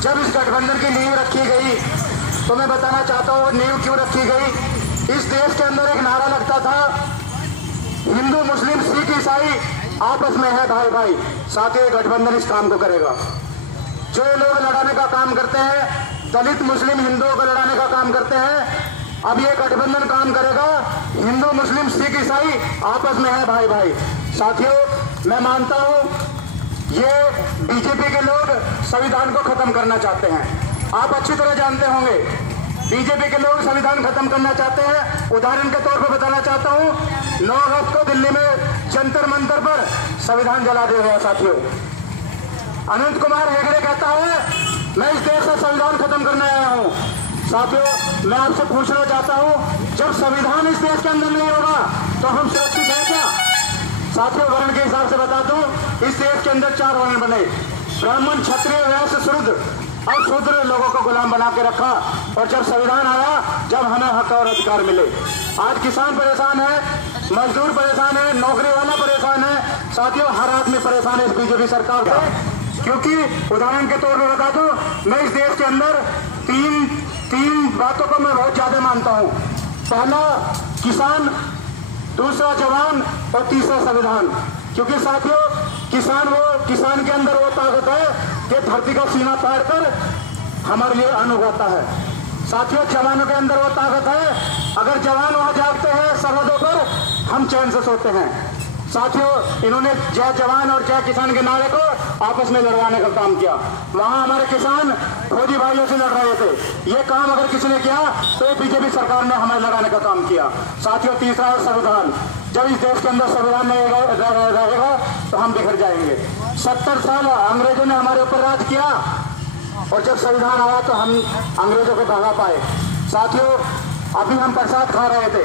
जब इस गठबंधन की नींव रखी गई तो मैं बताना चाहता हूँ नींव क्यों रखी गई। इस देश के अंदर एक नारा लगता था, हिंदू मुस्लिम सिख ईसाई आपस में है भाई भाई। साथ ही गठबंधन इस काम को करेगा। जो लोग लड़ाने का काम करते हैं, दलित मुस्लिम हिंदुओं को लड़ाने का काम करते हैं, अब ये गठबंधन काम करेगा, हिंदू मुस्लिम सिख ईसाई आपस में है भाई भाई। साथियों, मैं मानता हूं ये बीजेपी के लोग संविधान को खत्म करना चाहते हैं। आप अच्छी तरह जानते होंगे बीजेपी के लोग संविधान खत्म करना चाहते हैं। उदाहरण के तौर पर बताना चाहता हूं, 9 अगस्त को दिल्ली में जंतर मंतर पर संविधान जला दिया गया। साथियों, अनंत कुमार हेगड़े कहता है मैं इस देश से संविधान खत्म करने आया हूं। साथियों, मैं आपसे पूछना चाहता हूं, जब संविधान इस देश के अंदर नहीं होगा तो हम सुरक्षित हैं क्या? साथियों, वर्ण के हिसाब से बता दूं, इस देश के अंदर 4 वर्ण बने, ब्राह्मण क्षत्रिय वैश्य शूद्र, और शूद्र लोगों को गुलाम बना के रखा। और जब संविधान आया, जब हमें हक और अधिकार मिले, आज किसान परेशान है, मजदूर परेशान है, नौकरी वाला परेशान है। साथियों, हर आदमी परेशान है इस बीजेपी सरकार से, क्योंकि उदाहरण के तौर पर बता दूं, मैं इस देश के अंदर तीन बातों को मैं बहुत ज्यादा मानता हूं। पहला किसान, दूसरा जवान और तीसरा संविधान। क्योंकि साथियों, किसान के अंदर वो ताकत है कि धरती का सीना फाड़ कर हमारे लिए अन्न उगाता है। साथियों, जवानों के अंदर वो ताकत है, अगर जवान वहां जागते हैं सरहदों पर, हम चैन से सोते हैं। साथियों, इन्होंने जय जवान और जय किसान के नारे को आपस में लड़वाने का काम किया। वहां हमारे किसान फौजी भाइयों से लड़ रहे थे। ये काम अगर किसी ने किया तो बीजेपी सरकार ने हमें लड़ाने का काम किया। साथियों, तीसरा है संविधान। जब इस देश के अंदर संविधान नहीं रहेगा तो हम बिखर जाएंगे। 70 साल अंग्रेजों ने हमारे ऊपर राज किया, और जब संविधान आया तो हम अंग्रेजों को भगा पाए। साथियों, अभी हम प्रसाद खा रहे थे,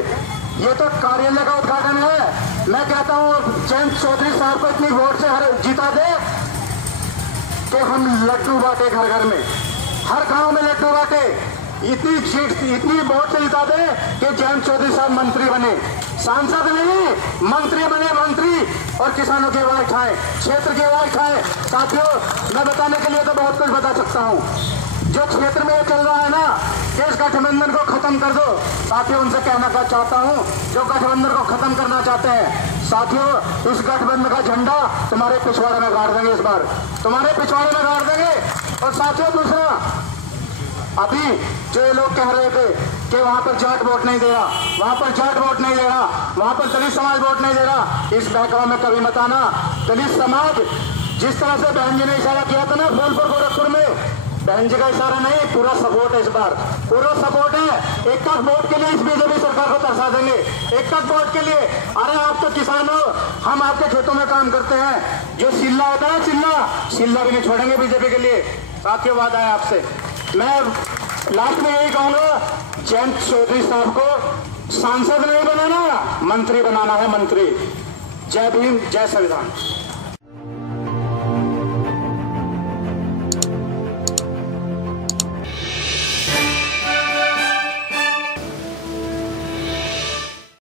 ये तो कार्यालय का उद्घाटन है। मैं कहता हूँ जयंत चौधरी साहब को इतनी वोट से जीता दे कि हम लड्डू बांटे घर घर में, हर गांव में लड्डू बांटे। इतनी वोट से जिता दे कि जयंत चौधरी साहब मंत्री बने, सांसद नहीं मंत्री बने, मंत्री, और किसानों की आवाज उठाए, क्षेत्र की आवाज उठाए। साथियों, मैं बताने के लिए तो बहुत कुछ बता सकता हूँ। जो क्षेत्र में ये चल रहा है ना कि इस गठबंधन को खत्म कर दो, साथियों उनसे कहना चाहता हूँ जो गठबंधन को खत्म करना चाहते हैं, साथियों इस गठबंधन का झंडा तुम्हारे पिछवाड़े में गाड़ देंगे, इस बार तुम्हारे पिछवाड़े में गाड़ देंगे। और साथियों, दूसरा, अभी जो ये लोग कह रहे थे कि वहां पर जाट वोट नहीं दे रहा, वहां पर जाट वोट नहीं दे रहा, वहां पर दलित समाज वोट नहीं दे रहा, इस बहकावे में कभी मत आना। दलित समाज, जिस तरह से बहन जी ने इशारा किया था ना फूलपुर गोरखपुर में, बहन जी का इशारा नहीं, पूरा सपोर्ट है, इस बार पूरा सपोर्ट है। एक तक वोट के लिए इस बीजेपी सरकार को तरसा देंगे, एक तक वोट के लिए। अरे आप तो किसान हो, हम आपके खेतों में काम करते हैं, जो सिल्ला होता है सिल्ला भी नहीं छोड़ेंगे बीजेपी के लिए। साथियों, वादा है आपसे। मैं लास्ट में यही कहूंगा, जयंत चौधरी साहब को सांसद नहीं बनाना, मंत्री बनाना है, मंत्री। जय भीम, जय संविधान।